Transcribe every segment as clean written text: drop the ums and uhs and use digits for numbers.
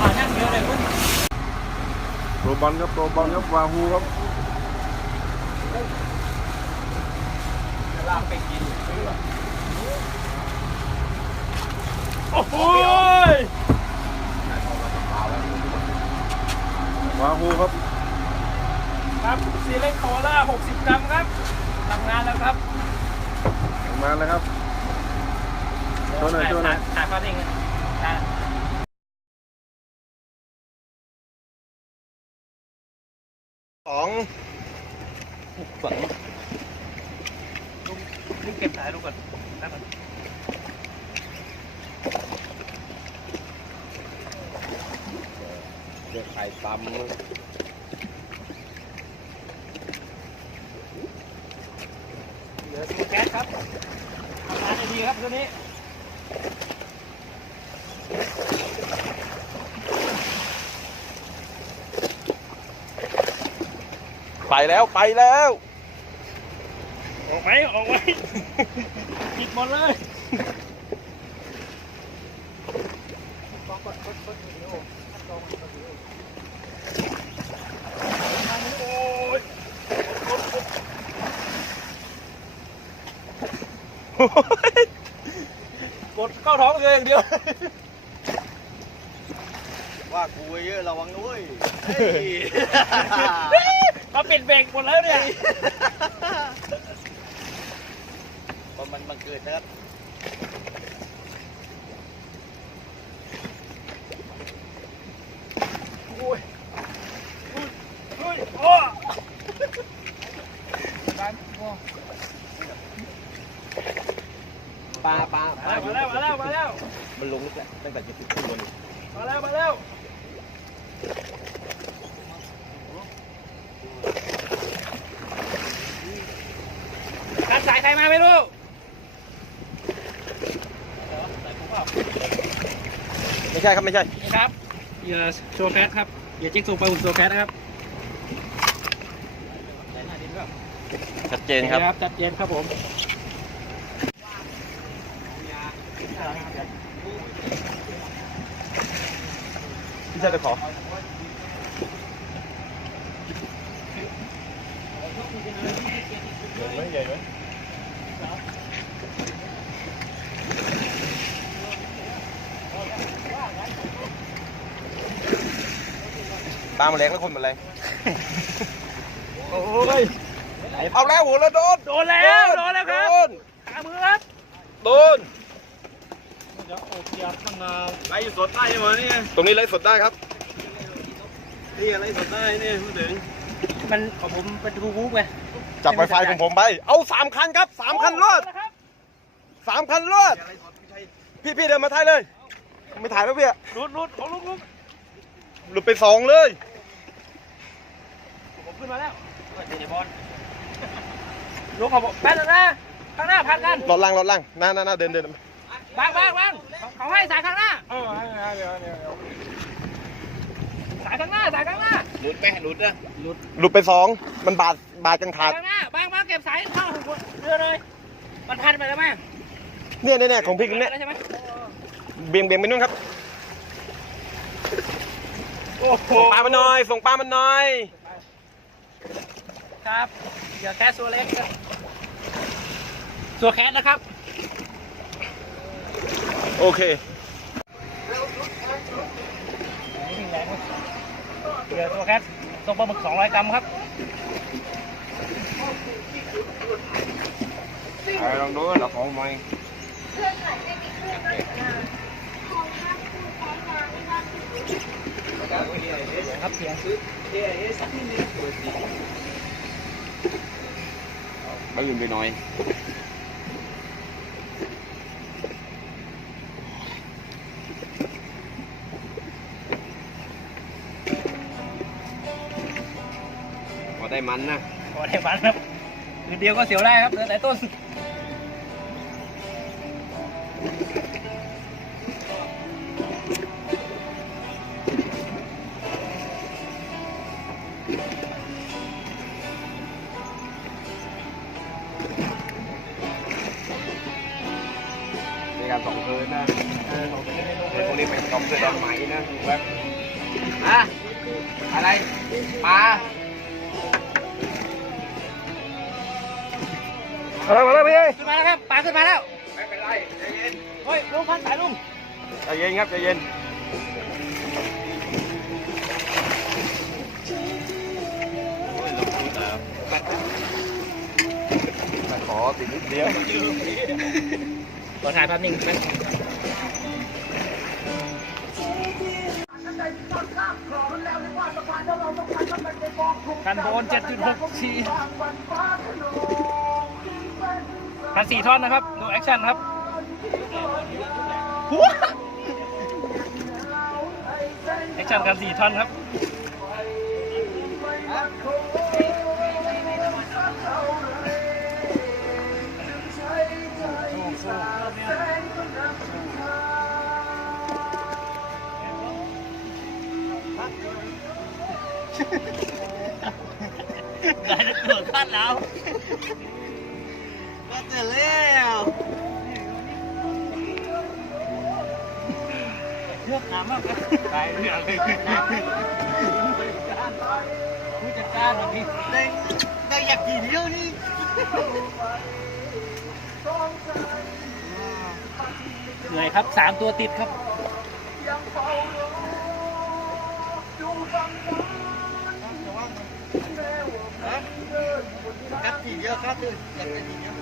นั่งเยอะเลยคุณโปรบอลครับโปรบอลครับวาฮูครับลากไปกินโอ้โหวาฮูครับครับซีเล็กคอล่า60 กรัมครับทำงานแล้วครับมาเลยครับช่วยหน่อยช่วยหน่อยถ่ายภาพเองสองฝังลูกเก็บถ่ายลูกก่อนนะครับเดี๋ยวไข่ตำเหลือสูแก๊สครับทำงานได้ดีครับตัวนี้ไปแล้วไปแล้วออกไหมออกไหมปิดหมดเลยกดเข้าท้องเลยอย่างเดียวว่ากูเยอะระวังด้วยมาปิดเบรกหมดแล้วเนี่ยมันบังเกิดนะครับโอ้ยโอ้ยโอ้ปลามาแล้วมันลงลึกแล้วตั้งแต่จะถึงข้างบนมาแล้วการสายใครมาไม่รู้ไม่ใช่ครับไม่ใช่นี่ครับเหยื่อโชว์แคทครับเหยื่อจิ๊กซูปลาหุ่นโชว์แคทนะครับชัดเจนครับชัดเจนครับผมพี่ชายจะขอใหญ่ไหมตามมาแรงแล้วคนมาแรงโอ้ยเอาแล้วหัวแล้วโดนแล้วครับขามือครับโดนเดี๋ยวออกเกียร์ข้างหน้าไล่สดได้ไหมเนี่ยตรงนี้ไล่สดได้ครับนี่ไล่สดได้เนี่ยพูดถึงมันของผมเป็นรูปไงจับไวไฟของผมไปเอา3 คันครับ3 คันรอด3 คันรอดพี่เดินมาถ่ายเลยไม่ถ่ายแล้วพี่รุดของลุกหลุดไป2เลยผมขึ้นมาแล้วเดี๋ยวบอลลุกของผมแป๊บนึงนะข้างหน้าพันกันรถล่างหน้าเดินบางเขาให้สายข้างหน้าเดี๋ยวสายข้างหน้าหลุดไหมหลุดไป2มันบาดกันขาดข้างหน้าบางเก็บสายเข้าเรือเลยมันพันไปแล้วไหมเนี่ยของพี่เนี่ยเบี่ยงไปนู่นครับส่งปลามันหน่อยครับเหยื่อแคสตัวเล็กตัวแคสนะครับโอเคเหยื่อตัวแคสตัวปลาหมึก200 กรัมครับลองดูเราของใหม่ครับเพียงไม่ยืนไปหน่อยพอได้มันนะครับคือเดียวก็เสียวได้ครับเหลือแต่ต้นในการ2 คืนนะพวกนี้เป็น2 คืนแบบใหม่นะแบบ อะอะไรปลา มาแล้วพี่ ขึ้นมาแล้วครับปลาขึ้นมาแล้วไม่เป็นไรใจเย็นเฮ้ยลุงพันสายลุง ใจเย็นครับใจเย็นขอติดนิดเดียว ขอถ่ายภาพนิ่งไหมกันโบน 7.6 ชีกัน4 ท่อนนะครับ ดูแอคชั่นครับแอคชั่นกัน4 ท่อนครับได้ตัวขั้นแล้วก็เจอแล้วเลือกน้ำมากเลยไปเรื่องเลยผู้จัดการวันนี้ได้อยากกี่เดียวนี่เหนื่อยครับ3 ตัวติดครับครับทีเดียวครับอยากจะทีเดียว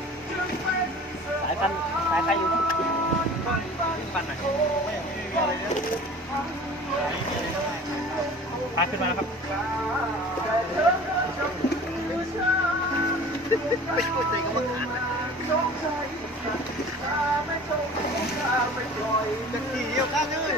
สายไฟอยู่ปั่นหน่อยพาขึ้นมาแล้วครับไปกดใจกับมันจะทีเดียวกันเลย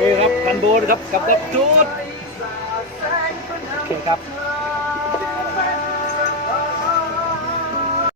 นี่ครับกันโบนครับกับชุดโอเคครับ